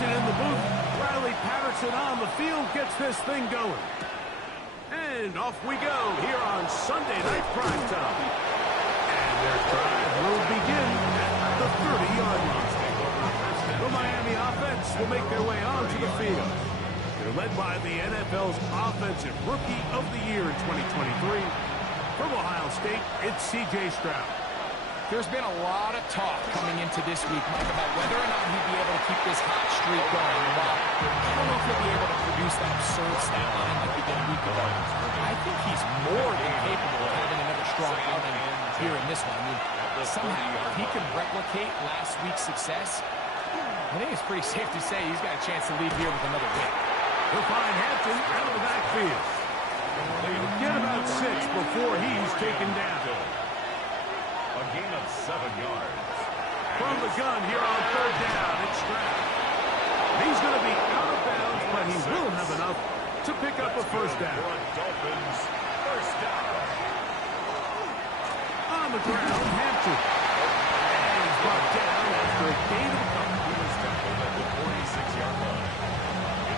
Patterson in the booth. Riley Patterson on the field gets this thing going. And off we go here on Sunday Night Primetime. And their drive will begin at the 30-yard line. The Miami offense will make their way onto the field. They're led by the NFL's Offensive Rookie of the Year in 2023. From Ohio State, it's C.J. Stroud. There's been a lot of talk coming into this week, Mike, about whether or not he'd be able to keep this hot streak going. Well, I don't know if he'll be able to produce that absurd stat line like he did a week ago. I think he's more than capable of having another strong outing here in this one. I mean, somehow, if he can replicate last week's success, I think it's pretty safe to say he's got a chance to leave here with another win. They'll find Hampton out of the backfield. They get about 6 before he's taken down. A gain of 7 yards. From the gun here on 3rd down, it's Stroud. He's going to be out of bounds, but he will have enough to pick up a first down. Dolphins, first down. On the ground, Hampton. And he's brought down after a gain of a couple. He was tackled at the 46-yard line.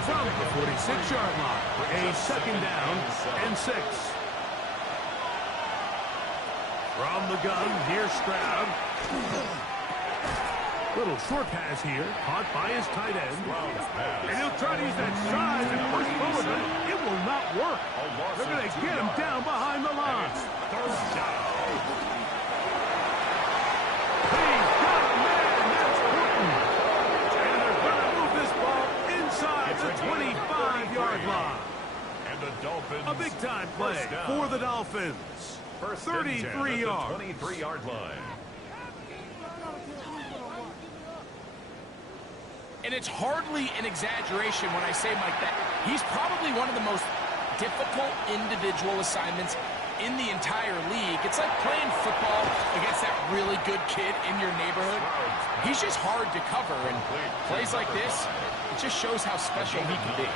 From the 46-yard line, a 2nd down and 6. From the gun, here's Stroud. Little short pass here, caught by his tight end. And he'll try to use that size and push forward, but it will not work. They're going to get him down behind the line. Third down. He's got a man, that's Horton. And they're going to move this ball inside the 25-yard line. And the Dolphins. A big-time play for the Dolphins. 33 yards. 23-yard line. And it's hardly an exaggeration when I say, Mike, that he's probably one of the most difficult individual assignments in the entire league. It's like playing football against that really good kid in your neighborhood. He's just hard to cover, and plays like this, it just shows how special he can be.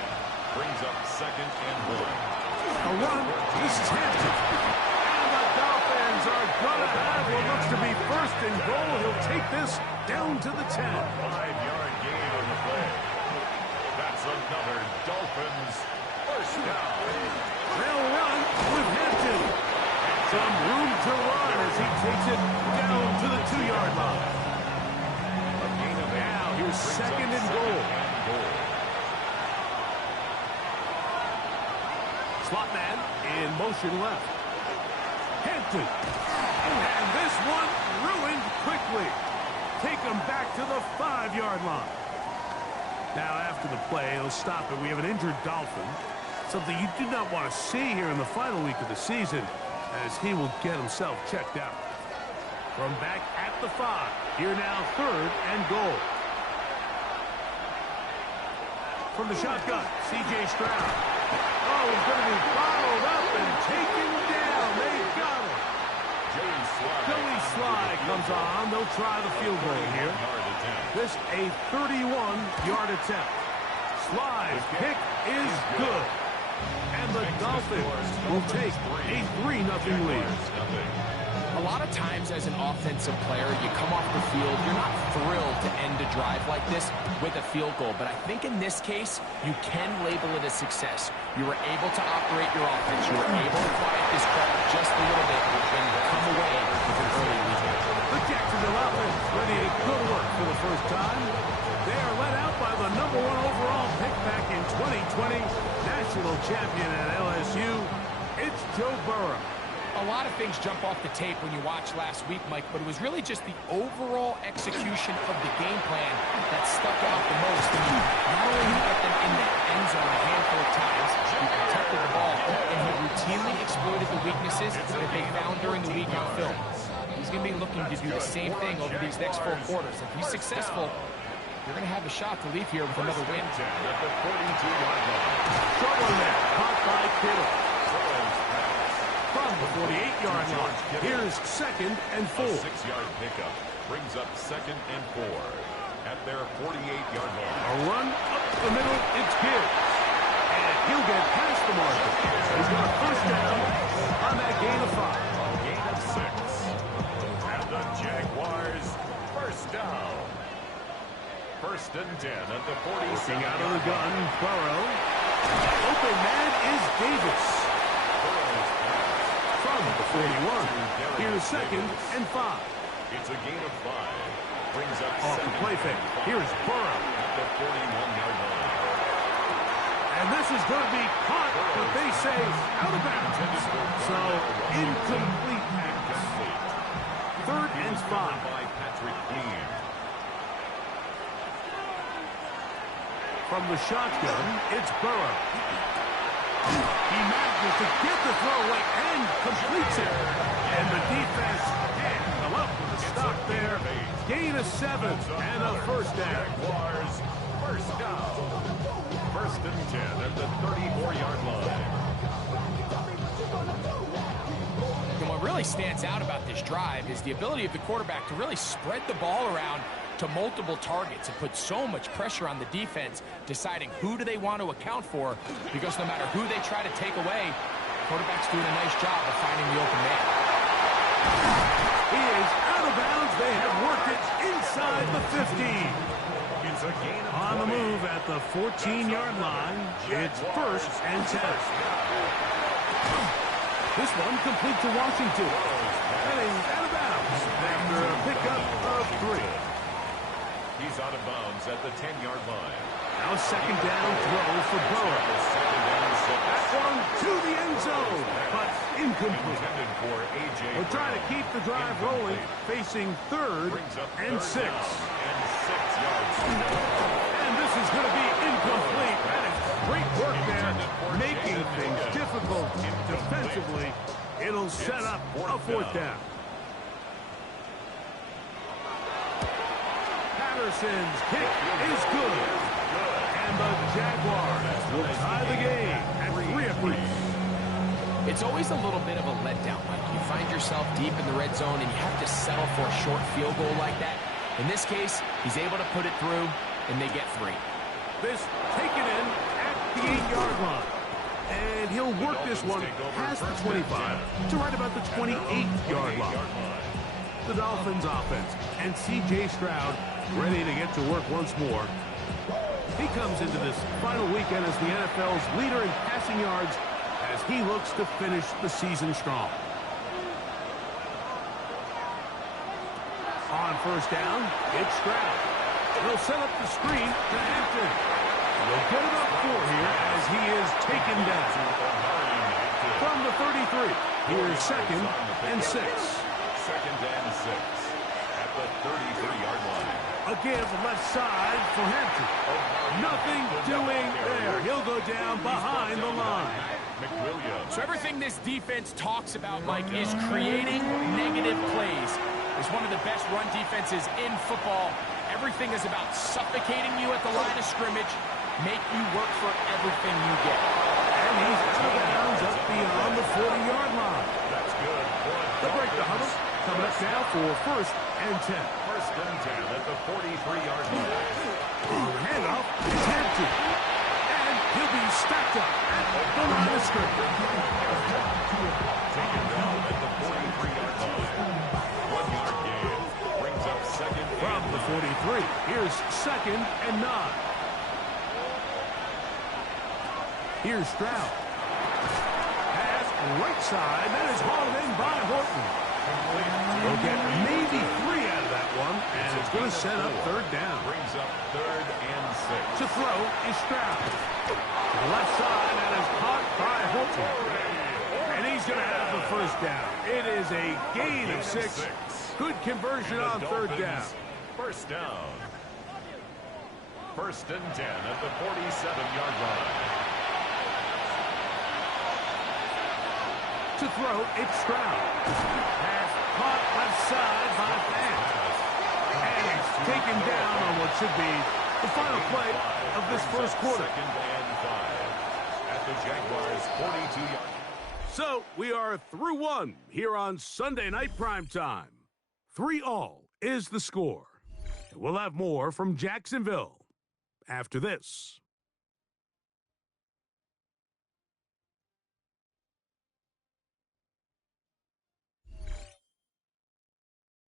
Brings up 2nd and 1. A run. This is Hampton. Are going to have what looks to be 1st and goal. He'll take this down to the 10. 5-yard gain on the play. That's another Dolphins first down. They'll run with Hampton. Some room to run as he takes it down to the 2-yard line. A gain of 8. Now here's 2nd and goal. Slot man in motion left. Hampton. And this one ruined quickly. Take him back to the 5-yard line. Now after the play, he'll stop it. We have an injured Dolphin. Something you do not want to see here in the final week of the season, as he will get himself checked out. From back at the 5. Here now 3rd and goal. From the shotgun, C.J. Stroud. Oh, he's going to be followed up and taken down. They got him. Joey Sly comes on. They'll try the field goal here. This a 31-yard attempt. Sly's kick is good. And the Dolphins will take a 3-0 lead. A lot of times as an offensive player, you come off the field, you're not thrilled to end a drive like this with a field goal. But I think in this case, you can label it a success. You were able to operate your offense. You were able to quiet this crowd just a little bit and come away with an early lead. The Jacksonville offense ready to go to work for the first time. They are led out by the #1 overall pick back in 2020, national champion at LSU. It's Joe Burrow. A lot of things jump off the tape when you watch last week, Mike, but it was really just the overall execution of the game plan that stuck out the most. I mean, not only did he get them in the end zone a handful of times, he protected the ball, and he routinely exploited the weaknesses that they found during the week on film. He's going to be looking to do the same thing over these next 4 quarters. If he's successful, you're going to have a shot to leave here with another win. At the 42-yard line. Trouble there, caught by Kittle. From the 48-yard line, here's 2nd and 4. A 6-yard pickup brings up 2nd and 4 at their 48-yard line. A run up the middle, it's Gibbs. And he'll get past the marker. He's got a first down on that gain of 5. A gain of 6. And the Jaguars first down. First and 10 at the 40. Looking out of the gun, Burrow. Open man is Davis. From the 41. Here's second and 5. It's a gain of 5. Brings up Off the play fake. Here's Burrow. At the 41-yard line. And this is going to be caught, but they say out of bounds. So, incomplete pass. Third and 5. By Patrick Queen. From the shotgun, it's Burrow. He manages to get the throw away and completes it. And the defense can't come up with a stop there. Gain of 7 and a first down. Jaguars, first down. First and 10 at the 34-yard line. And what really stands out about this drive is the ability of the quarterback to really spread the ball around to multiple targets and put so much pressure on the defense, deciding who do they want to account for, because no matter who they try to take away, quarterback's doing a nice job of finding the open man. He is out of bounds. They have worked it inside the 15. It's a gain of On the 20. move at the 14-yard line, it's first and 10. This one complete to Washington. Heading out of bounds after a pickup of 3. He's out of bounds at the 10-yard line. Now second down throw for Burrow. Second down, 6. That one to the end zone, but incomplete. Intended for A.J. We're trying to Brown. keep the drive rolling, facing third Brings up and 6. third down and 6 yards. And this is going to be incomplete. That is great work there, making things difficult defensively. It'll set up a fourth down. Patterson's kick is good. And the Jaguars will tie the game at 3 apiece. It's always a little bit of a letdown, Mike. You find yourself deep in the red zone and you have to settle for a short field goal like that. In this case, he's able to put it through, and they get 3. This taken in at the 8-yard line. And he'll work this one past the 25 to right about the 28-yard line. The Dolphins offense and C.J. Stroud ready to get to work once more. He comes into this final weekend as the NFL's leader in passing yards as he looks to finish the season strong. On first down, it's Stroud. He'll set up the screen to Hampton. He'll get it up 4 here as he is taken down. From the 33, here's second and 6. Second and 6 at the 33-yard line. A give left side for Hampton. Nothing doing there. He'll go down behind the line. McWilliams. So everything this defense talks about, Mike, is creating negative plays. It's one of the best run defenses in football. Everything is about suffocating you at the line of scrimmage, make you work for everything you get. And he's out of bounds up beyond the 40-yard line. That's good. They'll break the huddle. Coming up now for first and 10. First and 10 at the 43-yard line. On the handoff, it's Hampton. And he'll be stacked up at the line of scrimmage. Taken down at the 43-yard line. 1-yard gain. Brings up second From the 43, here's second and 9. Here's Stroud. Pass right side. That is hauled in by Horton. We'll get maybe 3 out of that one, and it's going to set up third down. Brings up third and 6. To throw is Stroud. To the left side, and is caught by Horton. And he's going to have the first down. It is a gain of 6. Good conversion on third down. First down. First and 10 at the 47-yard line. To throw, it's Stroud. Pass caught left side by Fant. And it's taken down on what should be the final play of this first quarter. Second and 5 at the Jaguars' 42-yard. So we are through 1 here on Sunday Night Primetime. 3-all is the score. We'll have more from Jacksonville after this.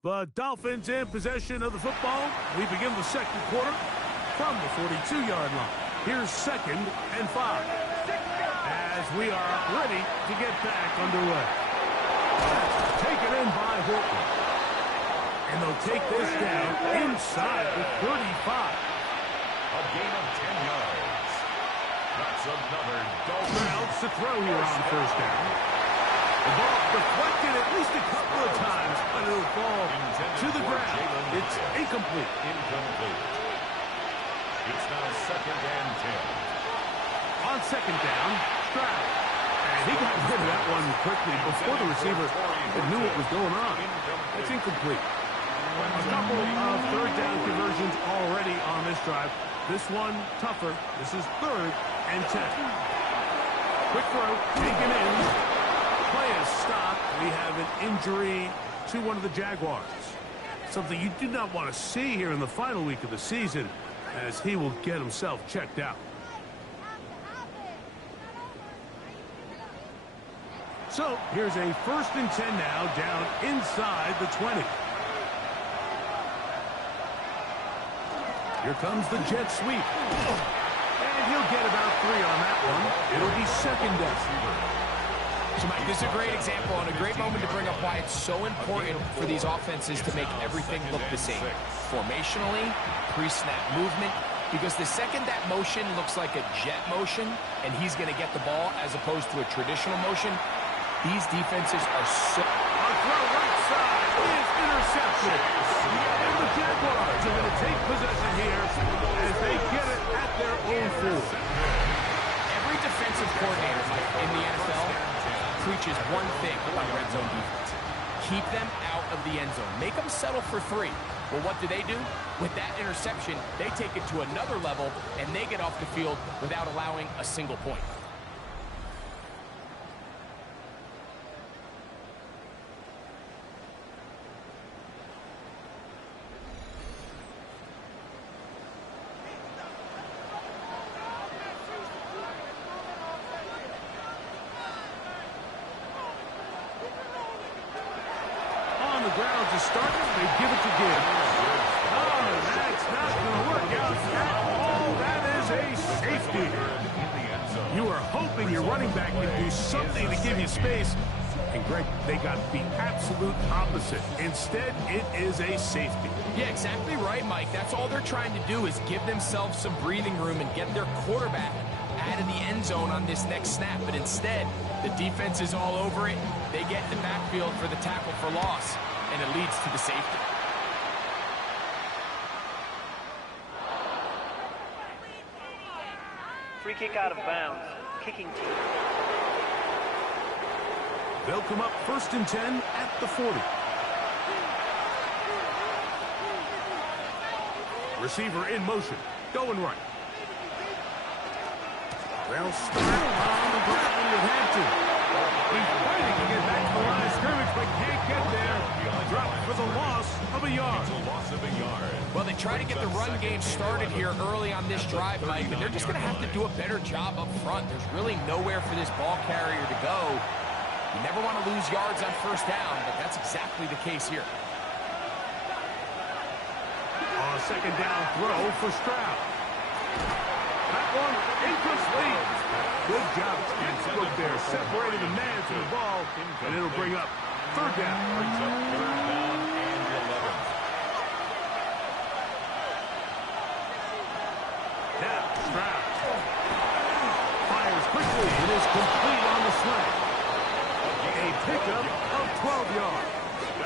The Dolphins in possession of the football. We begin the second quarter. from the 42-yard line. Here's 2nd and 5. As we are ready to get back underway. Taken in by Horton. And they'll take this down inside the 35. A gain of 10 yards. That's another Browns to throw here on 1st down. The ball deflected at least a couple of times, but it'll fall to the ground. It's incomplete. It's now 2nd and 10. On 2nd down, Stroud. And he got rid of that one quickly before the receiver knew what was going on. It's incomplete. A couple of 3rd down conversions already on this drive. This one tougher. This is 3rd and 10. Quick throw, taken in. Play is stopped. We have an injury to one of the Jaguars. Something you do not want to see here in the final week of the season, as he will get himself checked out. So here's a 1st and 10 now, down inside the 20. Here comes the jet sweep. And he'll get about 3 on that one. It'll be 2nd down. So, Mike, this is a great example and a great moment to bring up why it's so important for these offenses to make everything look the same. Formationally, pre-snap movement, because the second that motion looks like a jet motion and he's going to get the ball as opposed to a traditional motion, these defenses are so... A throw right side is intercepted. And the Jaguars are going to take possession here as they get it at their own 4. Every defensive coordinator, Mike, in the NFL preaches one thing about red zone defense. Keep them out of the end zone. Make them settle for 3. Well, what do? With that interception, they take it to another level, and they get off the field without allowing a single point. Ground to start, they give it to Gibbs. Oh, that's not going to work out at all. That is a safety. You are hoping your running back can do something to give you space. And, Greg, they got the absolute opposite. Instead, it is a safety. Yeah, exactly right, Mike. That's all they're trying to do is give themselves some breathing room and get their quarterback out of the end zone on this next snap. But instead, the defense is all over it. They get in the backfield for the tackle for loss, and it leads to the safety. Free kick out of bounds. Kicking team. They'll come up 1st and 10 at the 40. Receiver in motion. Going right. They'll start on the ground with Hampton. He's fighting to get back to the line of scrimmage, but can't get there. Dropped for the loss of a yard. Well, they try to get the run game started here early on this drive, Mike, and they're just going to have to do a better job up front. There's really nowhere for this ball carrier to go. You never want to lose yards on 1st down, but that's exactly the case here. On a 2nd down throw for Stroud. That one incomplete. Good job. Look there, separating the man from the ball, and it'll bring up 3rd down. Brings up 3rd down and 11. Now, Stroud fires quickly. It is complete on the slant. A pickup of 12 yards.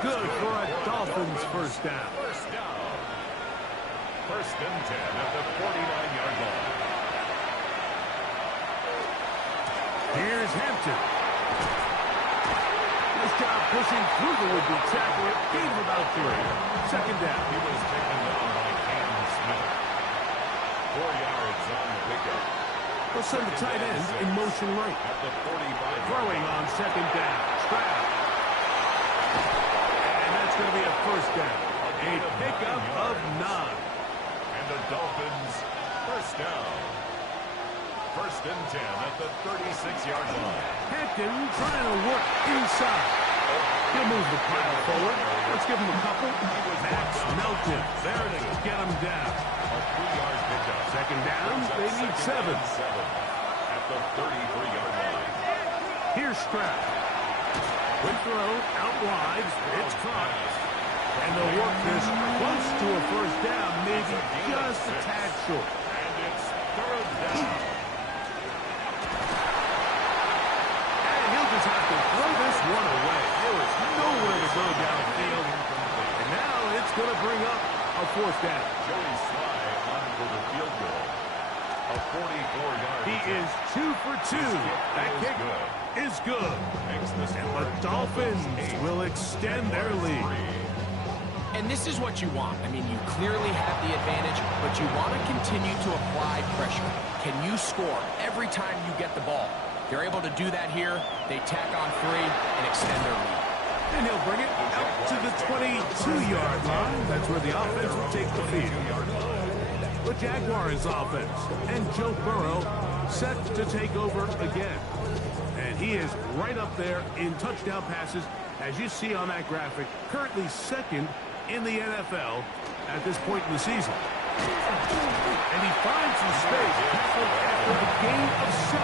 Good for a Dolphins 1st down. 1st and 10 at the 49-yard line. Here's Hampton. Nice job pushing through the would-be tackler. Gave him about 3. 2nd down. He was taken down by Cam Smith. 4 yards on the pickup. They'll send the tight end in motion right. At the 45. Throwing on 2nd down. Stroud. And that's going to be a 1st down. A pickup of 9. And the Dolphins 1st down. 1st and 10 at the 36-yard line. Hampton trying to work inside. He'll move the pile forward. Let's give him a couple. Max Melton there to get him down. A 3-yard pickup. Second down, they need 7. At the 33-yard line. Here's Stroud. Quick throw, out wide. It's caught. And they'll work this close to a first down, maybe just a tad short. And it's 3rd down. And he'll just have to throw this one away. There was nowhere to go downfield. And now it's going to bring up a 4th down. Joey Sly on for the field goal. A 44-yard. He is 2 for 2. That kick is good. And the Dolphins will extend their lead. And this is what you want. I mean, you clearly have the advantage, but you want to continue to apply pressure. Can you score every time you get the ball? They're able to do that here. They tack on 3 and extend their lead. And he'll bring it out to the 22-yard line. That's where the offense will take the field. The Jaguars offense and Joe Burrow set to take over again. And he is right up there in touchdown passes, as you see on that graphic, currently 2nd in the NFL at this point in the season. And he finds some space after a gain of 7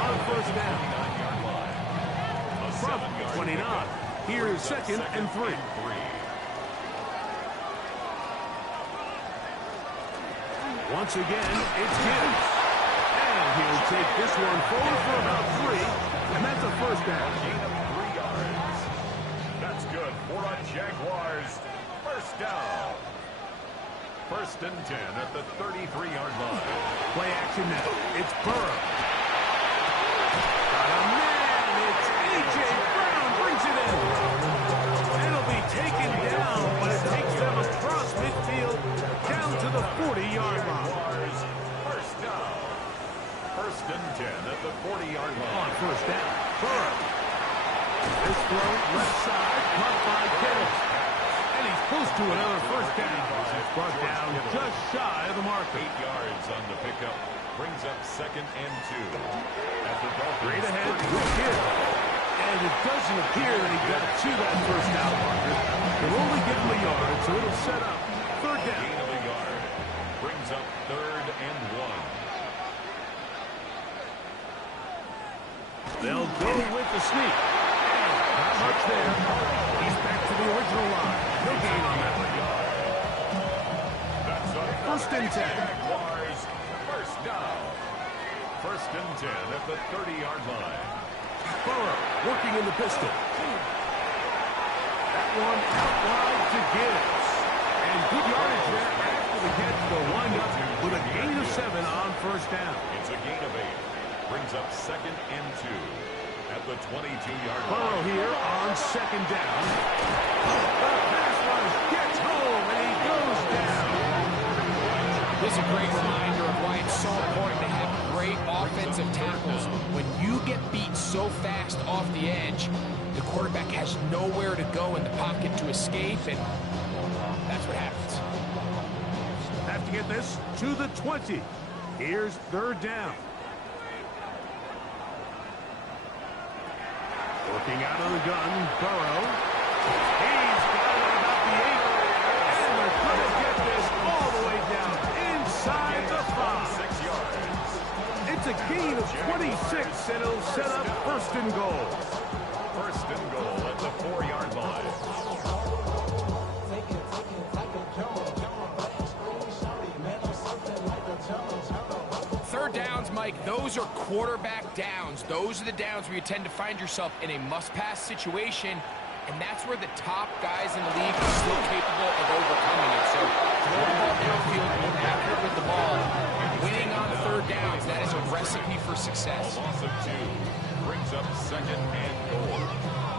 on 1st down. From 29, here is 2nd and 3. Once again, it's Gibbs. And he'll take this one forward for about 3, and that's a 1st down. Gain of 3 yards. That's good for a Jaguars. 1st down. 1st and 10 at the 33-yard line. Play action now. It's Burrow. Got a man. It's A.J. Brown brings it in. It'll be taken down, but it takes them across midfield down to the 40-yard line. 1st down. 1st and 10 at the 40-yard line. On 1st down, Burrow. This throw left side, caught by Kittle. And he's close to another 1st down. He's brought down just shy of the marker. 8 yards on the pickup. Brings up 2nd and 2. At the Dolphins. Straight ahead to Kittle. And it doesn't appear that he got to that 1st down marker. They'll only give him a yard, so it'll set up 3rd down. Gain of a yard. Brings up 3rd and 1. They'll go with the sneak. Not much there. He's back to the original line. No gain on that one. That's a 1st and 10. Jaguars. 1st down. 1st and 10 at the 30-yard line. Burrow working in the pistol. That one out wide to Gibbs. And good yardage there after the catch. They'll wind up with a gain of 7 on 1st down. It's a gain of 8. Brings up 2nd and 2 at the 22-yard line. Burrow here on 2nd down. The pass rush gets home, and he goes down. This is a great reminder of why it's so important to have great offensive tackles. When you get beat so fast off the edge, the quarterback has nowhere to go in the pocket to escape, and that's what happens. Have to get this to the 20. Here's 3rd down. Working out of the gun, Burrow. He's got it about the 8. And they're going to get this all the way down inside the 5. 6 yards. It's a gain of 26, and it'll set up 1st and goal. 1st and goal at the 4-yard line. Third downs, Mike, those are quarterback downs. Those are the downs where you tend to find yourself in a must-pass situation, and that's where the top guys in the league are still capable of overcoming it. So, more ball downfield, more accurate with the ball, winning on 3rd downs, that is a recipe for success. A loss of 2 brings up 2nd and goal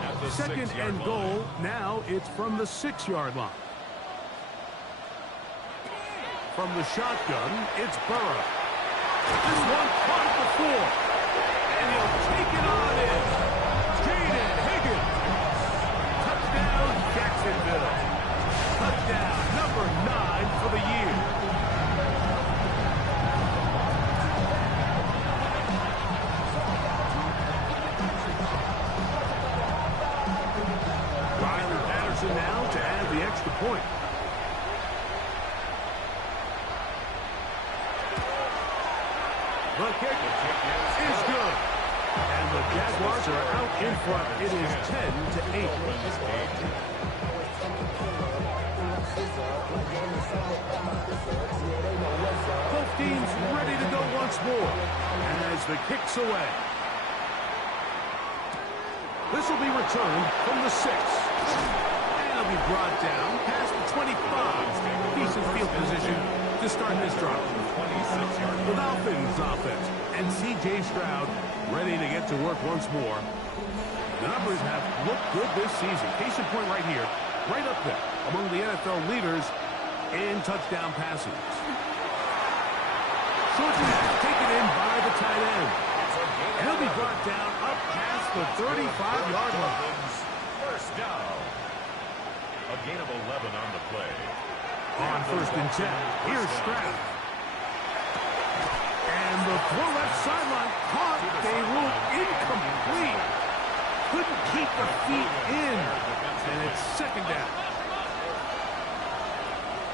at the 2nd 6-yard and line. goal. Now it's from the 6-yard line. From the shotgun, it's Burrow. This one caught at the 4. And he'll take it on in. Jaden Higgins. Touchdown, Jacksonville. Touchdown, number 9 for the year. point. The kick is good. And the Jaguars are out in front. It is 10-8. Both teams ready to go once more. As the kick's away. This will be returned from the 6. And it'll be brought down past the 25. Decent field position to start this drive. The Dolphins offense and C.J. Stroud ready to get to work once more. The numbers have looked good this season. Case in point right here, right up there among the NFL leaders in touchdown passes. Shortly taken in by the tight end. And he'll be brought down up past the 35-yard line. First down. A gain of 11 on the play. On 1st and 10, here's Stroud. And the throw left sideline caught. They ruled incomplete. Couldn't keep the feet in. And it's 2nd down.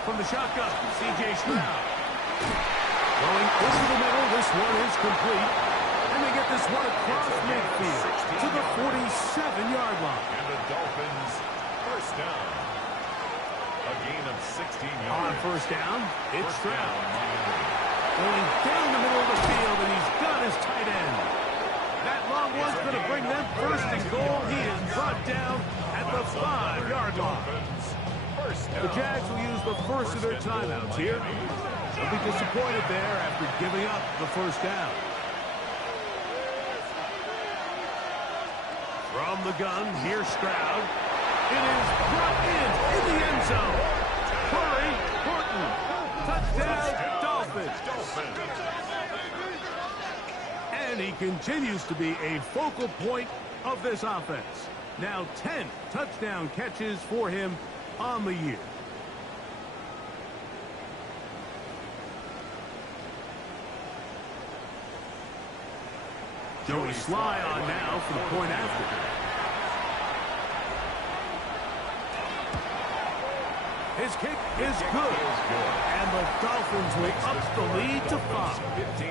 From the shotgun, C.J. Stroud. Going over the middle, this one is complete. And they get this one across midfield to the 47-yard line. And the Dolphins, first down. A gain of 16 yards. On 1st down, it's First Stroud. down, Going down the middle of the field, and he's got his tight end. That long one's going to bring them 1st and goal. He is brought down at the 5-yard line. The Jags will use the first of their timeouts here. They'll be disappointed there after giving up the 1st down. From the gun, here's Stroud. It is brought in the end zone. Curry, Horton, touchdown, Dolphins. And he continues to be a focal point of this offense. Now 10 touchdown catches for him on the year. Joey Sly on now for the point after. His kick is good. And the Dolphins will up the lead to 5. 15.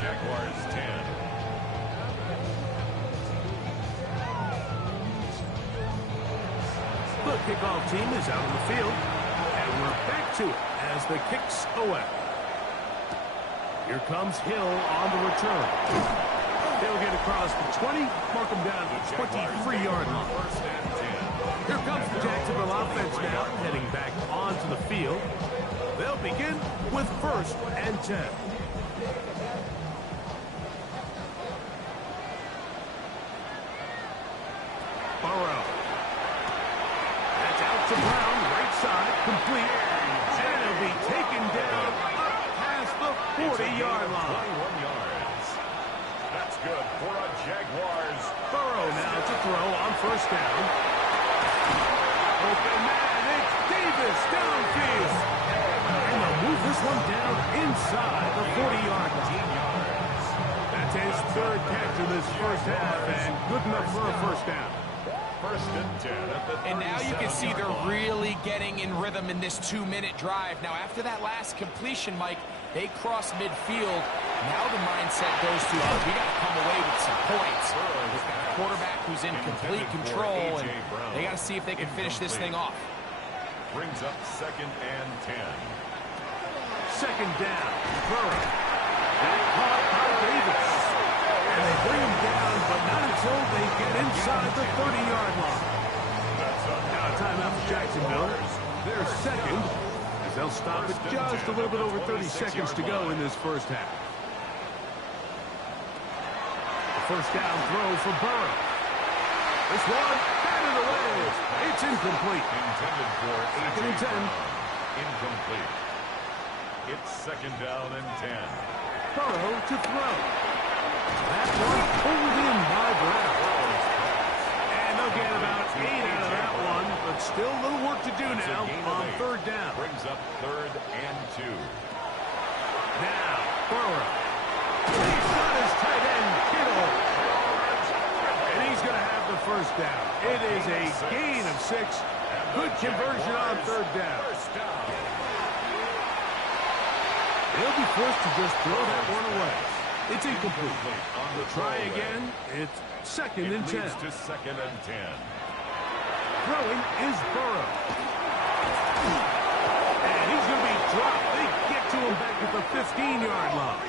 Jaguars 10. The kickoff team is out on the field. And we're back to it as the kick's away. Here comes Hill on the return. They'll get across the 20, mark them down to the 23-yard line. First and 10. Here comes the Jacksonville offense now, heading back onto the field. They'll begin with 1st and 10. Burrow. That's out to Brown, right side, complete. And it'll be taken down up past the 40-yard line. 21 yards. That's good for a Jaguars. Burrow now to throw on 1st down. Open man, it's Davis downfield. And they'll move this one down inside the 40-yard line. That's his 3rd catch in this 1st half, and good enough for a 1st down. 1st and 10 at the And now you can see they're really getting in rhythm in this 2-minute drive. Now, after that last completion, Mike, they cross midfield. Now the mindset goes to, we got to come away with some points. They've got a quarterback who's in complete control, and they got to see if they can finish this thing off. Brings up 2nd and 10. 2nd down, Burrow. That caught by Davis. And they bring him down, but not until they get inside the 30-yard line. Now a timeout for Jacksonville. They're 2nd, as they'll stop it just a little bit over 30 seconds to go in this 1st half. The 1st down throw for Burrow. This one, batted away. It's incomplete. Intended for 2nd and 10. Incomplete. It's 2nd down and 10. Burrow to throw. That one pulled in by Brown. And they'll get about 8 out of that one, but still a little work to do now on 3rd down. Brings up 3rd and 2. Now, Burrow. He's got his tight end, Kittle. And he's going to have the 1st down. It is a gain of 6. Good conversion on third down. They'll be forced to just throw that one away. It's incomplete. We'll try again. It's second and 10. To second and 10. Throwing is Burrow. And he's going to be dropped. They get to him back at the 15-yard line.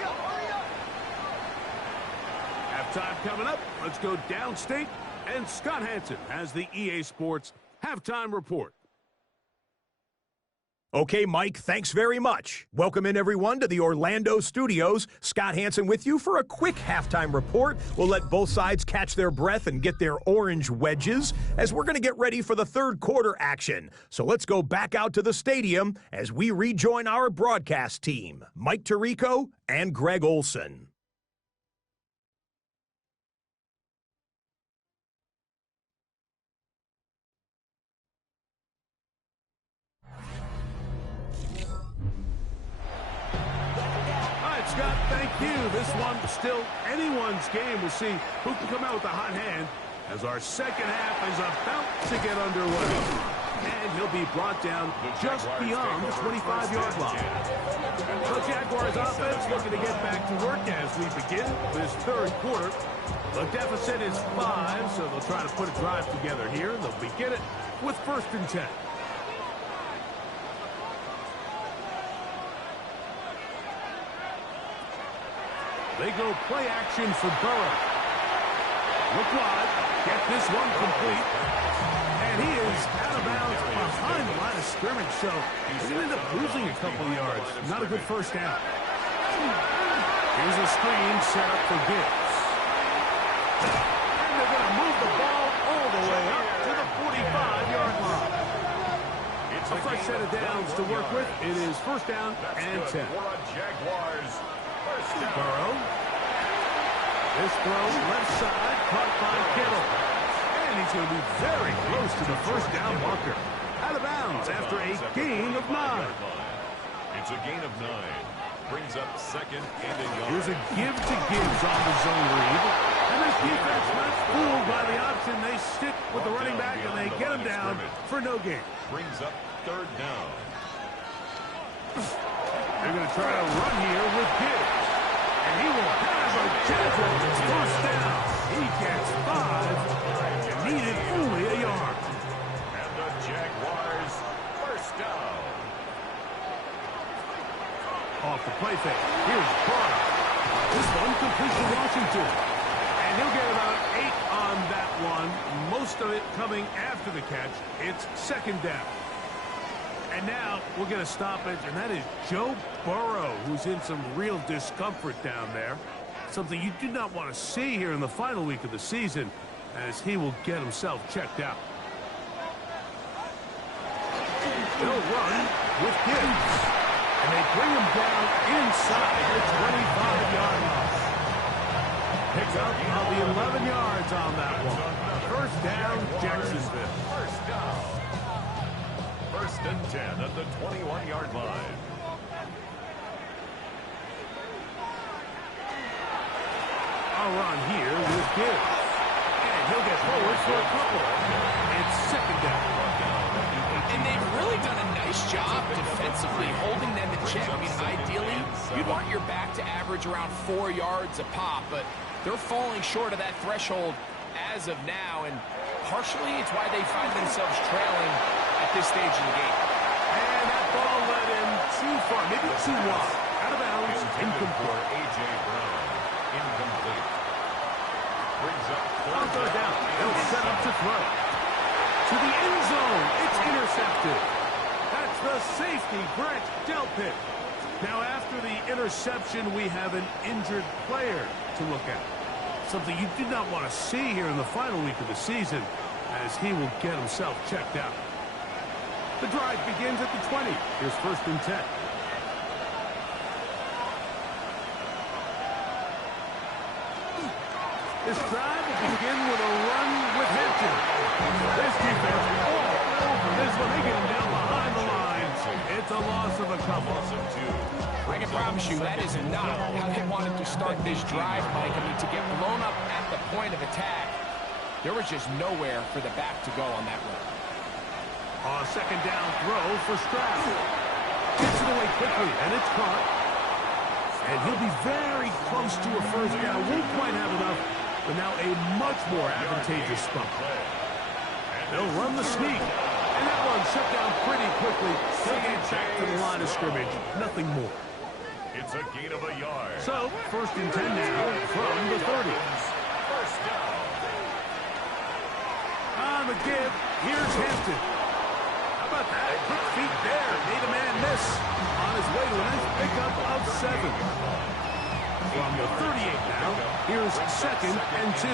Halftime coming up. Let's go downstate. And Scott Hansen has the EA Sports Halftime Report. Okay, Mike, thanks very much. Welcome in, everyone, to the Orlando studios. Scott Hansen with you for a quick halftime report. We'll let both sides catch their breath and get their orange wedges as we're going to get ready for the third quarter action. So let's go back out to the stadium as we rejoin our broadcast team, Mike Tirico and Greg Olson. Scott, thank you. This one still anyone's game. We'll see who can come out with a hot hand as our second half is about to get underway. And he'll be brought down just beyond the 25-yard line. The Jaguars offense looking to get back to work as we begin this third quarter. The deficit is 5, so they'll try to put a drive together here. They'll begin it with 1st and 10. They go play action for Burrow. Look wide. Get this one complete. And he is out of bounds behind the line of scrimmage, so he's going to end up losing a couple of yards. Not a good first down. Here's a screen set up for Gibbs. And they're going to move the ball all the way up to the 45-yard line. A fresh set of downs to work with. It is 1st down and 10. Burrow. This throw left side caught by Kittle. And he's going to be very close to the 1st down marker. Out of bounds after a gain of 9. It's a gain of 9. Brings up 2nd and a yard. Here's a give to Gibbs on the zone read. And this defense not fooled by the option. They stick with the running back and they get him down for no gain. Brings up 3rd down. They're going to try to run here with Gibbs. And he will have a Jaguars 1st down. He gets 5 and needed only a yard. And the Jaguars 1st down. Off the play fake. Here's Burrow. This one complete to Washington. And he'll get about 8 on that one. Most of it coming after the catch. It's 2nd down. And now we'll get a stoppage, and that is Joe Burrow, who's in some real discomfort down there. Something you do not want to see here in the final week of the season, as he will get himself checked out. They'll run with Gibbs. And they bring him down inside the 25-yard line. Picks up on the 11 yards on that one. 1st down, Jacksonville. 1st down. 1st and 10 at the 21-yard line. A run here with Gibbs. And he'll get forward for a couple. It's 2nd down. And they've really done a nice job defensively holding them in check. I mean, ideally, you'd want your back to average around 4 yards a pop, but they're falling short of that threshold as of now, and partially it's why they find themselves trailing at this stage in the game. And that ball led him too far, maybe too wide. Out of bounds, incomplete. A.J. Brown, incomplete. Brings up 3rd down. They'll set up to throw. To the end zone, it's intercepted. That's the safety, Brett Delpit. Now, after the interception, we have an injured player to look at. Something you do not want to see here in the final week of the season, as he will get himself checked out. The drive begins at the 20. Here's 1st and 10. This drive will begin with a run with Hampton. This defense all over this one. They get him down behind the line. It's a loss of a couple. I can promise you that is not how they wanted to start this drive, Mike. I mean, to get blown up at the point of attack, there was just nowhere for the back to go on that run. A second down throw for Stroud. Gets it away quickly, and it's caught. And he'll be very close to a first down. Won't quite have enough, but now a much more advantageous spot. They'll run the sneak. And that one shut down pretty quickly. He'll get back to the line of scrimmage. Nothing more. It's a gain of a yard. So, 1st and 10 now from the 30. First down. On the give, here's Hampton. How about that? Quick feet there. Made a man miss. On his way to a nice pickup of 7. From the 38 now, here's 2nd and 2.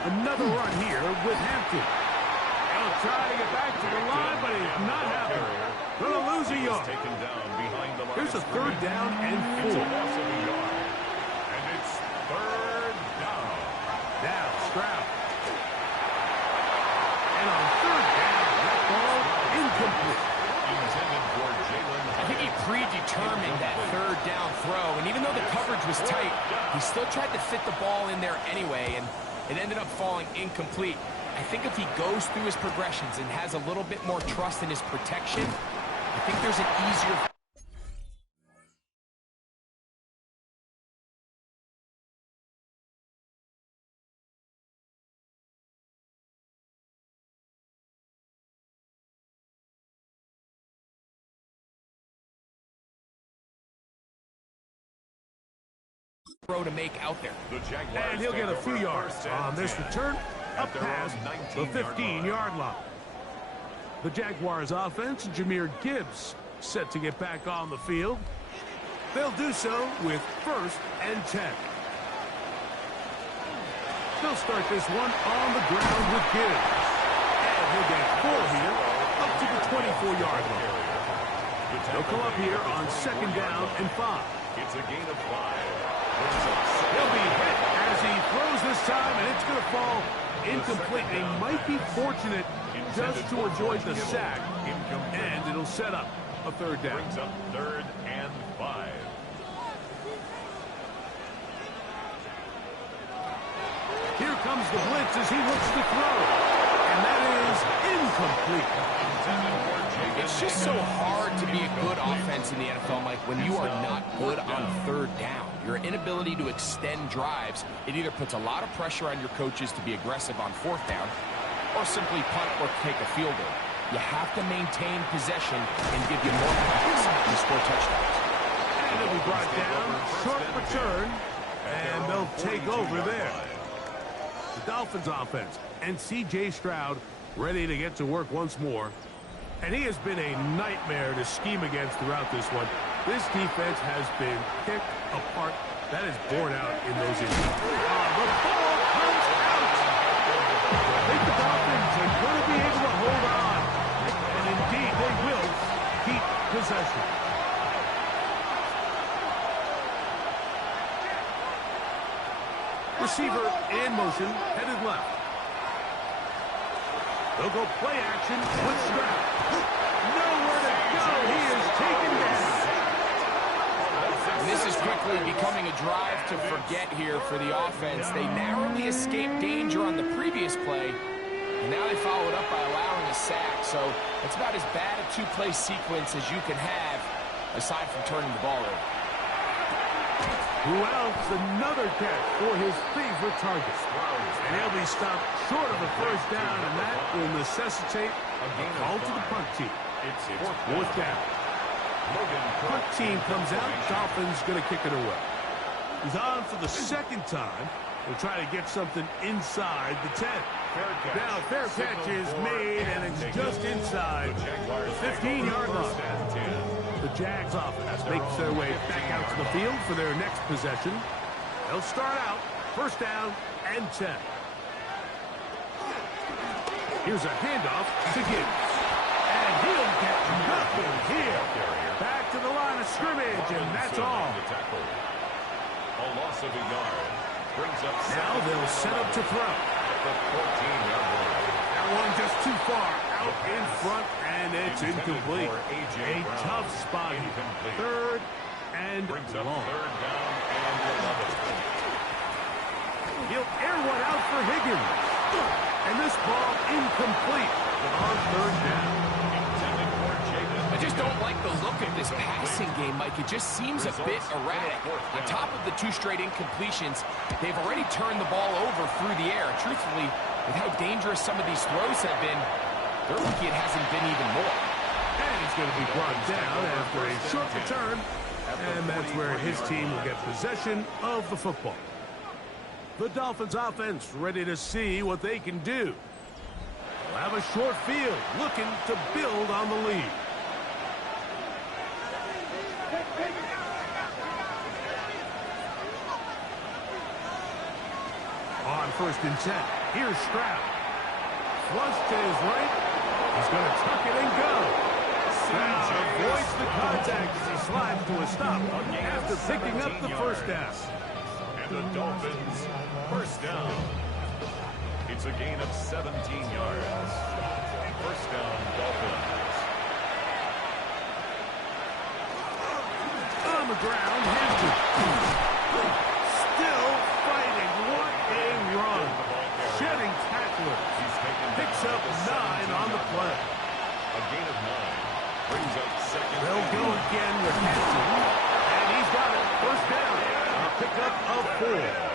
Another run here with Hampton. He'll try to get back to the line, but he's not happy. Gonna lose a yard. Taken down behind the line. Here's a 3rd down and 4. It's a loss of a yard. And it's 3rd down. Now Stroud. And on 3rd down, that ball incomplete. Intended for Jalen. I think he predetermined that 3rd down throw, and even though the coverage was tight, he still tried to fit the ball in there anyway, and it ended up falling incomplete. I think if he goes through his progressions and has a little bit more trust in his protection, I think there's an easier... throw to make out there. And he'll get a few yards on this return up past the 15-yard line. The Jaguars offense, Jahmyr Gibbs, set to get back on the field. They'll do so with 1st and 10. They'll start this one on the ground with Gibbs. And he'll get 4 here up to the 24-yard line. They'll come up here on 2nd down and 5. It's a gain of 5. He'll be hit as he throws this time, and it's going to fall incomplete. They might be fortunate just to avoid the sack, and it'll set up a 3rd down. Brings up 3rd and 5. Here comes the blitz as he looks to throw, and that is incomplete. It's just so hard to be a good offense in the NFL, Mike, when you are not good on 3rd down. Your inability to extend drives, it either puts a lot of pressure on your coaches to be aggressive on 4th down or simply punt or take a field goal. You have to maintain possession and give you more points to score touchdowns. And it'll be brought down, short return, and they'll take over there. The Dolphins offense and C.J. Stroud ready to get to work once more. And he has been a nightmare to scheme against throughout this one. This defense has been picked apart. That is borne out in those injuries. The ball comes out. I think the Dolphins are going to be able to hold on. And indeed, they will keep possession. Receiver in motion, headed left. They'll go play action with Stroud. Nowhere to go. He is taken down. And this is quickly becoming a drive to forget here for the offense. They narrowly escaped danger on the previous play, and now they follow it up by allowing a sack. So it's about as bad a 2-play sequence as you can have, aside from turning the ball over. Who else? Another catch for his favorite target. And he'll be stopped short of a first down, and that will necessitate a call to the punt team. It's 4th down. Punt team comes out. Dolphins going to kick it away. He's on for the 2nd time. We'll try to get something inside the 10. Now, fair catch is made, and it's just inside the 15-yard line. The Jags offense makes their way back out to the field for their next possession. They'll start out 1st down and 10. Here's a handoff to Gibbs. And he'll get nothing here. Back to the line of scrimmage, and that's all. A loss of a yard. Brings up now they'll set up to throw. The 14-yard line. That one just too far out in front, and it's incomplete. A tough spot. 3rd and Brings up long. 3rd down and 11. He'll air one out for Higgins. And this ball incomplete on third down. I just don't like the look of this passing game, Mike. It just seems a bit erratic. On top of the 2 straight incompletions, they've already turned the ball over through the air. Truthfully, with how dangerous some of these throws have been, they're lucky it hasn't been even more. And he's going to be brought down after a short return. And that's where his team will get possession of the football. The Dolphins offense ready to see what they can do. They'll have a short field looking to build on the lead. On 1st and 10, here's Stroud. Flush to his right. He's going to tuck it and go. Stroud avoids the contact as he slides to a stop after picking up the first down. And the Dolphins, first down. It's a gain of 17 yards. First down, Dolphins. On the ground, Hampton. Still fighting. What a run. Shedding tacklers. Picks up 9 on the play. A gain of 9. Brings up second. They'll go again with Hampton. And he's got it. First down. A pickup of 4.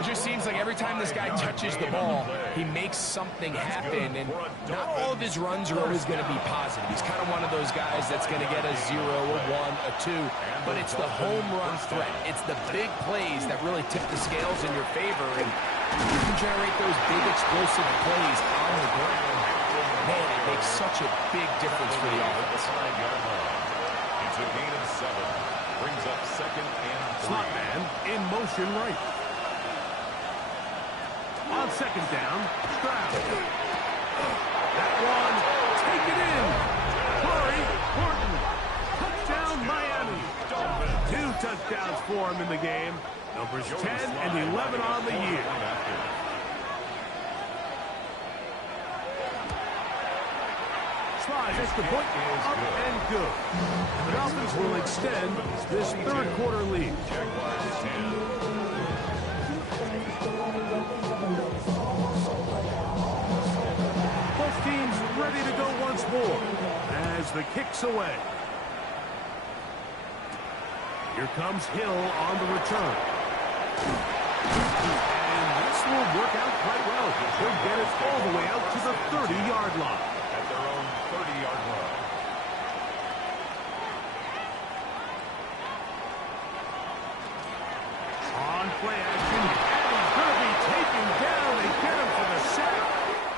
It just seems like every time this guy touches the ball, he makes something happen, and not all of his runs are always going to be positive. He's kind of one of those guys that's going to get a 0, a 1, a 2, but it's the home run threat. It's the big plays that really tip the scales in your favor, and you can generate those big explosive plays on the ground. Man, it makes such a big difference for the offense. It's a gain of 7. Brings up second and 3. Slot man in motion right. On 2nd down, Stroud. That one, take it in. Corey Horton. Touchdown, Miami. 2 touchdowns for him in the game. Numbers 10 and 11 on the year. Slides extra point up and good. And the Dolphins will extend this 3rd quarter lead. Jaguars 10. Both teams ready to go once more as the kick's away. Here comes Hill on the return. And this will work out quite well. He'll get it all the way out to the 30-yard line. At their own 30-yard line. On play action, and he's going to be taken down. They get him for the sack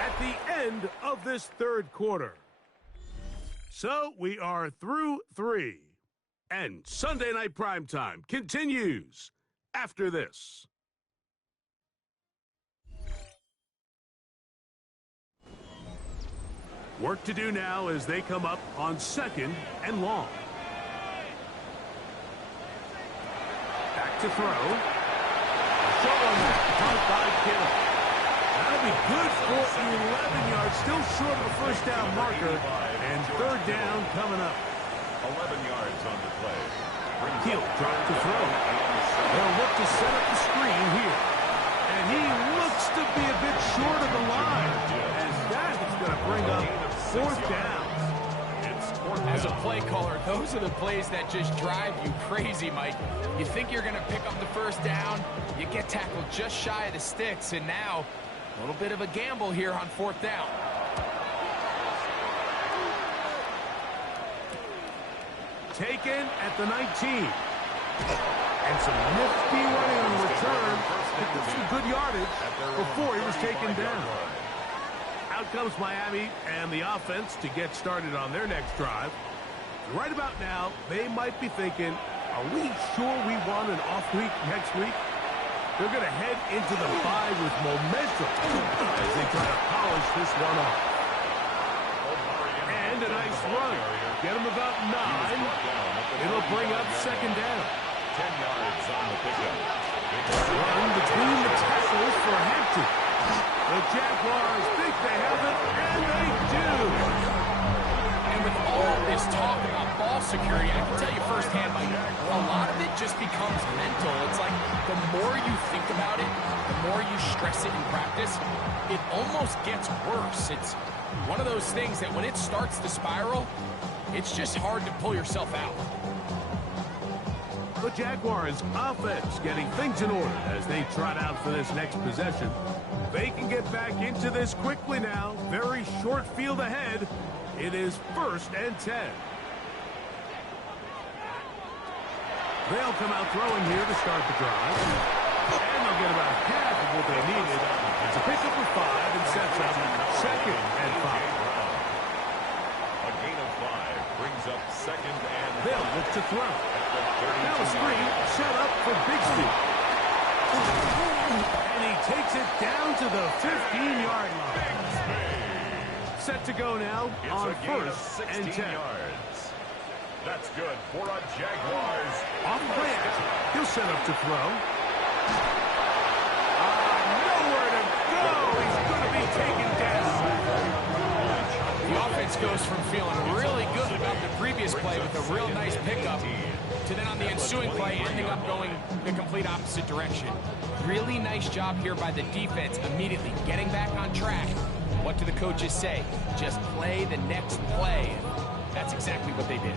at the end of this 3rd quarter. So we are through 3. And Sunday Night Primetime continues after this. Work to do now as they come up on 2nd and long. Back to throw. Short on that. Caught by Kittle. That'll be good for 11 yards. Still short of the first down marker. And 3rd down coming up. 11 yards on the play. He'll drop to throw. They'll look to set up the screen here. And he looks to be a bit short of the line. And that is going to bring up 4th down. As a play caller, those are the plays that just drive you crazy, Mike. You think you're going to pick up the first down, you get tackled just shy of the sticks, and now a little bit of a gamble here on 4th down. Taken at the 19. And some nifty running on the return. Picked up some good yardage before he was taken down. Out comes Miami and the offense to get started on their next drive. Right about now, they might be thinking, are we sure we want an off week next week? They're going to head into the bye with momentum as they try to polish this one off. And a nice run. Get them about 9. It'll bring up 2nd down. 10 yards on the pickup. Run between the tackles for Hampton. The Jaguars think they have it, and they do. And with all this talk about ball security, I can tell you firsthand, Mike, a lot of it just becomes mental. It's like the more you think about it, the more you stress it in practice, it almost gets worse. It's one of those things that when it starts to spiral, it's just hard to pull yourself out. The Jaguars offense getting things in order as they trot out for this next possession. They can get back into this quickly now. Very short field ahead. It is 1st and 10. They'll come out throwing here to start the drive. And they'll get about half of what they needed. It's a pickup of 5 and sets up 2nd and 5. A gain of 5 brings up 2nd and They'll look to throw. Now a screen set up for Bigsby. And he takes it down to the 15-yard line. Set to go now on 1st and 10. Yards. That's good for a Jaguars. Off play action. He'll set up to throw. Nowhere to go. He's going to be taken down. The offense goes from feeling really good about the previous play with a real nice pickup to then on the ensuing play ending up going the complete opposite direction. Really nice job here by the defense immediately getting back on track. What do the coaches say? Just play the next play. That's exactly what they did.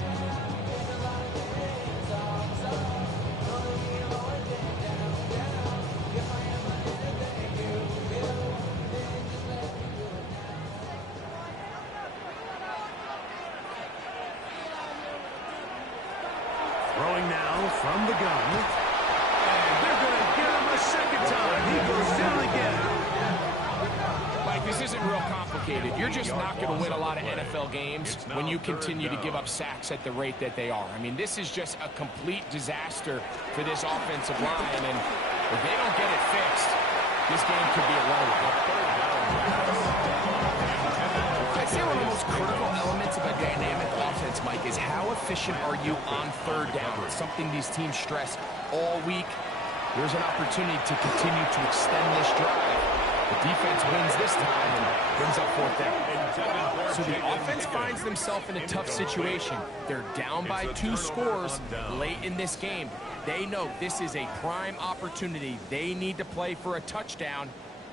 Throwing now from the gun. And they're going to get him a second time. He goes down again. Mike, this isn't real complicated. You're just not going to win a lot of NFL games when you continue to give up sacks at the rate that they are. I mean, this is just a complete disaster for this offensive line, and if they don't get it fixed, this game could be a runaway. I'd say one of the most critical elements of a dynamic offense, Mike, is how efficient are you on 3rd down? It's something these teams stress all week. There's an opportunity to continue to extend this drive. The defense wins this time and brings up 4th down. So the offense finds themselves in a tough situation. They're down by 2 scores late in this game. They know this is a prime opportunity. They need to play for a touchdown.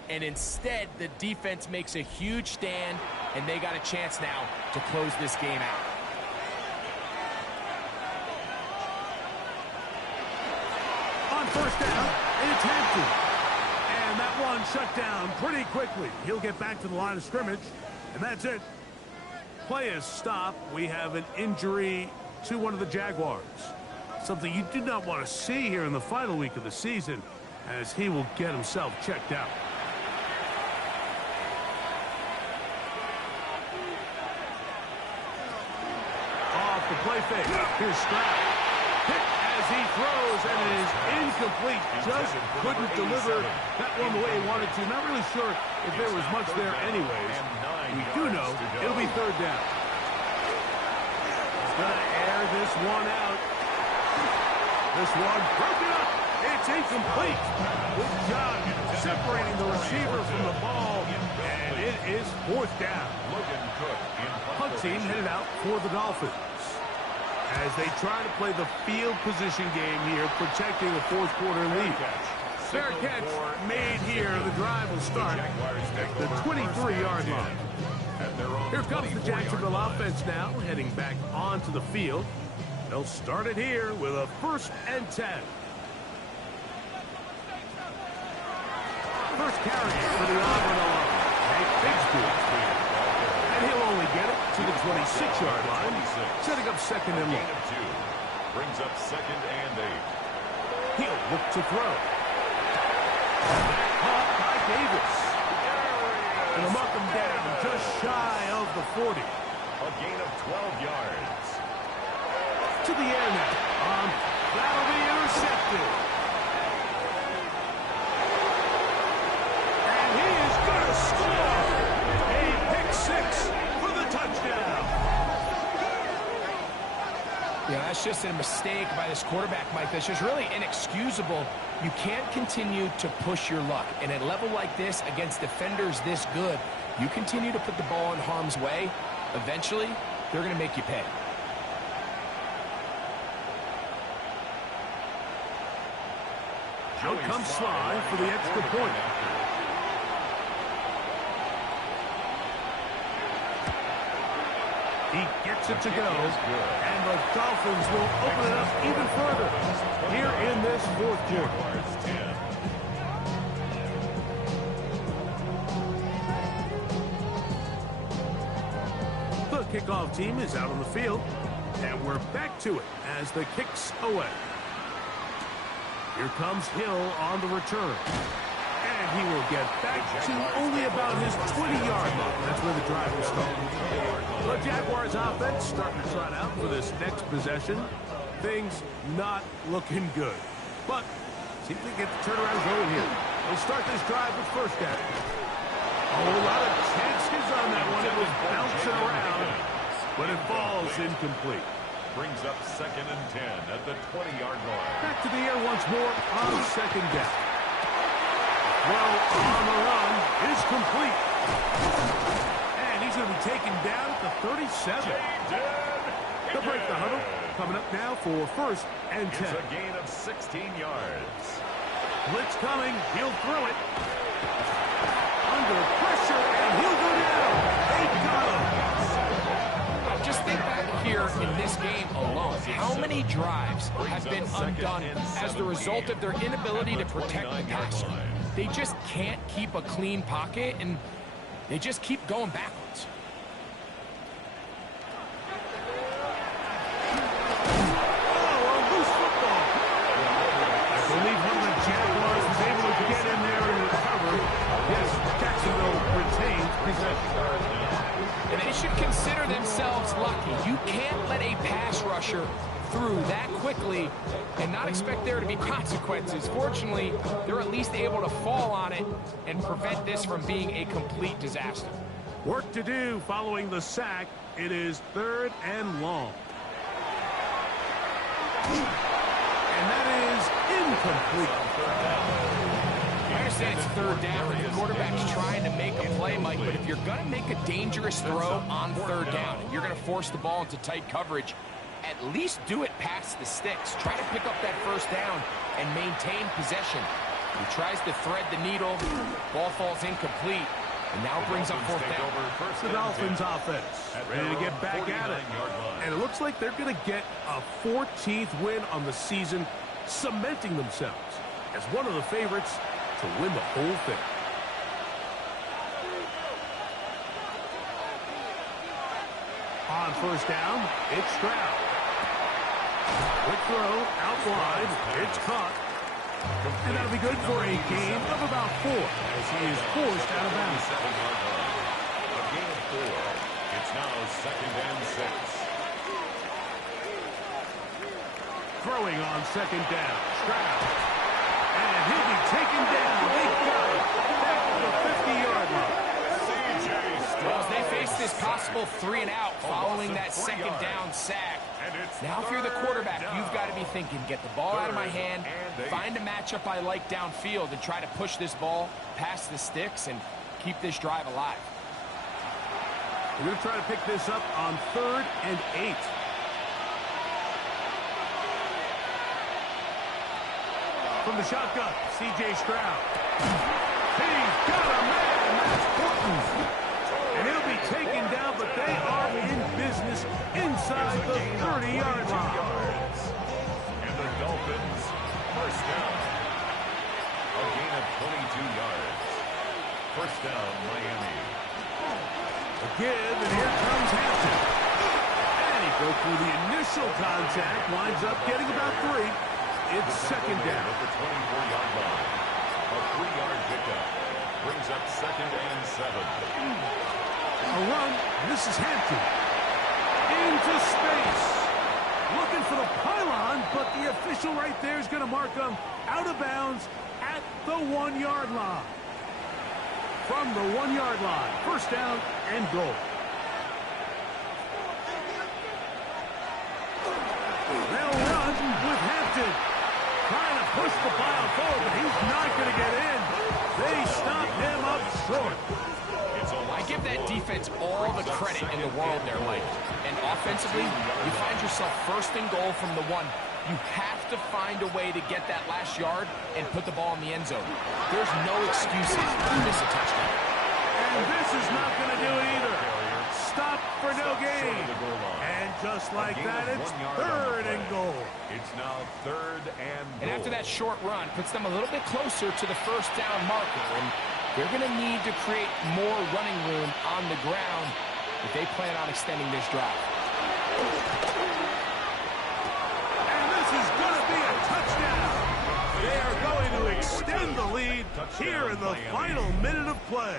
And instead, the defense makes a huge stand, and they got a chance now to close this game out. On 1st down, it's Hampton. And that one shut down pretty quickly. He'll get back to the line of scrimmage, and that's it. Play is stopped. We have an injury to one of the Jaguars. Something you do not want to see here in the final week of the season, as he will get himself checked out. Off the play fake. Here's Stroud. Hit as he throws, and it is incomplete. Just couldn't deliver that one the way he wanted to. Not really sure if there was much there anyways. We do know it'll be 3rd down. He's going to air this one out. This one broken up. It's incomplete. Good job separating the receiver from the ball, and it is 4th down. Punt team headed out for the Dolphins as they try to play the field position game here, protecting a 4th quarter lead. Fair catch made here. The drive will start at the 23-yard line. Here comes the Jacksonville offense now, heading back onto the field. They'll start it here with a 1st and 10. First carry for the Auburn alum, Bigsby. And he'll only get it to the 26-yard line, setting up 2nd and long. Brings up 2nd and 8. He'll look to throw. Caught by Davis. And they'll mark him down just shy of the 40. A gain of 12 yards. To the air now. That'll be intercepted. And he is going to score. A pick 6 for the touchdown. Yeah, that's just a mistake by this quarterback, Mike. That's just really inexcusable. You can't continue to push your luck. And at a level like this, against defenders this good, you continue to put the ball in harm's way, eventually they're going to make you pay. Out comes Sly for the extra point. He gets it to go, and the Dolphins will open it up even further here in this fourth quarter. The kickoff team is out on the field, and we're back to it as the kick's away. Here comes Hill on the return. And he will get back to only about his 20-yard line. That's where the drive will start. The Jaguars offense starting to trot out for this next possession. Things not looking good. But see if they get the turnaround going here. They'll start this drive with first down. A whole lot of chances on that one. It was bouncing around, but it falls incomplete. Brings up 2nd and 10 at the 20-yard line. Back to the air once more on second down. Well, on the run is complete. And he's going to be taken down at the 37. They'll break the huddle. Coming up now for 1st and 10. It's a gain of 16 yards. Blitz coming. He'll throw it. Under pressure, and he'll go down. They got him. Just think back here in this game alone, how many drives have been undone as the result of their inability to protect the passer? They just can't keep a clean pocket, and they just keep going backwards. Oh, a loose football. I believe one of the Jaguars was able to get in there and recover. Yes, Jacksonville retains possession. And they should consider themselves lucky. You can't let a pass rusher through that quickly and not expect there to be consequences. Fortunately, they're at least able to fall on it and prevent this from being a complete disaster. Work to do following the sack. It is 3rd and long. And that is incomplete. I understand it's 3rd down and the quarterback's trying to make a play, Mike, but if you're going to make a dangerous throw on 3rd down and you're going to force the ball into tight coverage, at least do it past the sticks. Try to pick up that 1st down and maintain possession. He tries to thread the needle. Ball falls incomplete, and now brings up 4th down. The Dolphins offense ready to get back at it. And it looks like they're going to get a 14th win on the season, cementing themselves as one of the favorites to win the whole thing. On 1st down, it's Stroud. Quick throw, out wide, it's caught. And that'll be good for a gain of about 4 as he is forced out of bounds. A gain of 4. It's now 2nd and 6. Throwing on 2nd down, Stroud. And he'll be taken down. They got it. Back to the 50-yard line. Well, as they face this possible 3 and out following that 2nd down sack, now if you're the quarterback, you've got to be thinking, get the ball out of my hand, find a matchup I like downfield, and try to push this ball past the sticks and keep this drive alive. We're going to try to pick this up on 3rd and 8. From the shotgun, C.J. Stroud. He's got a man, that's Horton. And he'll be taken down, but they are in business inside the 30-yard line. And the Dolphins, 1st down. A gain of 22 yards. 1st down, Miami. A give, and here comes Hampton. And he broke through the initial contact, winds up getting about 3. It's 2nd down. At the 24-yard line. A 3-yard pickup. Brings up 2nd and 7. A run. This is Hampton. Into space. Looking for the pylon, but the official right there is going to mark him out of bounds at the 1-yard line. From the 1-yard line. 1st down and goal. They'll run with Hampton. Trying to push the pile forward, but he's not going to get in. They stop him up short. I give that defense defense all the credit in the world there, Mike. And offensively, you find yourself first and goal from the 1. You have to find a way to get that last yard and put the ball in the end zone. There's no excuses to miss a touchdown. And this is not going to do it either. Stop for no gain. And just like that, it's 3rd and goal. It's now 3rd and goal. And after that short run, puts them a little bit closer to the first down marker. And they're going to need to create more running room on the ground if they plan on extending this drive. And this is going to be a touchdown. They are going to extend the lead here in the final minute of play.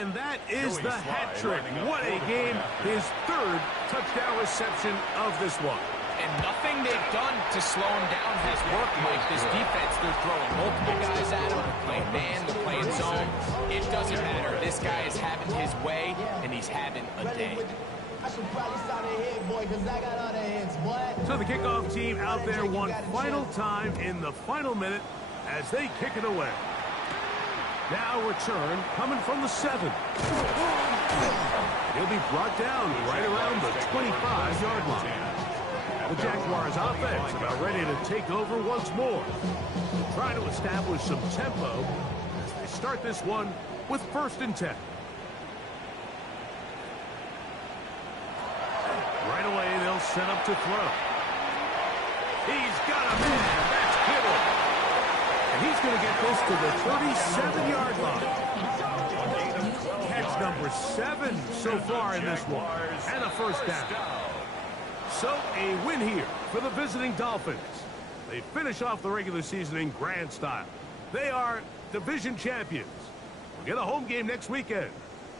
And that is the hat trick. What a game. His 3rd touchdown reception of this one. And nothing they've done to slow him down has worked, Mike. This defense, they're throwing multiple guys at him. They're playing man, they're playing zone. It doesn't matter. This guy is having his way, and he's having a day. So the kickoff team out there one final time in the final minute as they kick it away. Now return coming from the 7. He'll be brought down right around the 25-yard line. The Jaguars offense about ready to take over once more. Trying to establish some tempo as they start this one with 1st and 10. Right away, they'll set up to throw. He's got a man. That's Kittle. And he's going to get this to the 37-yard line. Catch number 7 so far in this one. And a first down. So a win here for the visiting Dolphins. They finish off the regular season in grand style. They are division champions. We'll get a home game next weekend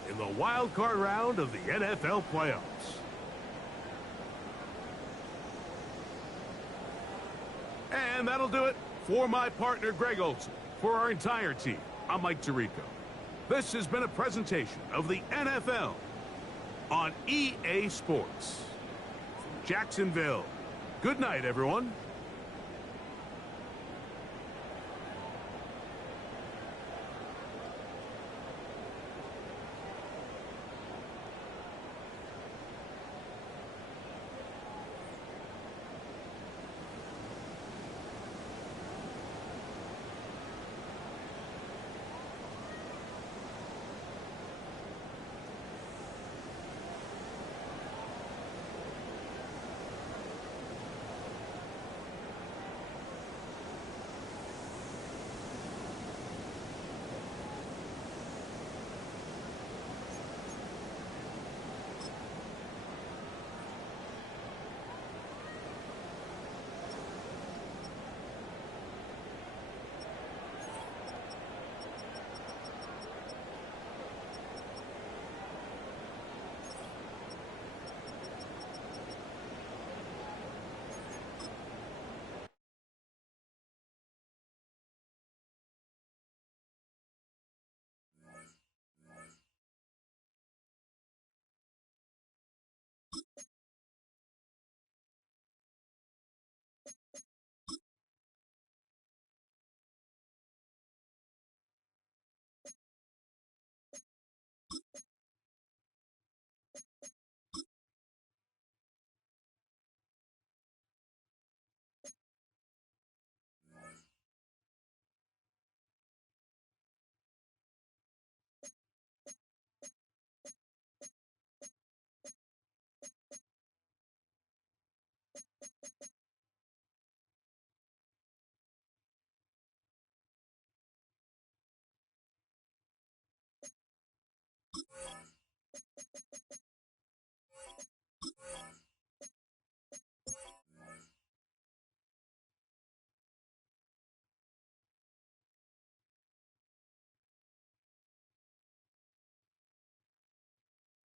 in the wild card round of the NFL playoffs. And that'll do it for my partner, Greg Olson. For our entire team, I'm Mike Tirico. This has been a presentation of the NFL on EA Sports. From Jacksonville, good night, everyone.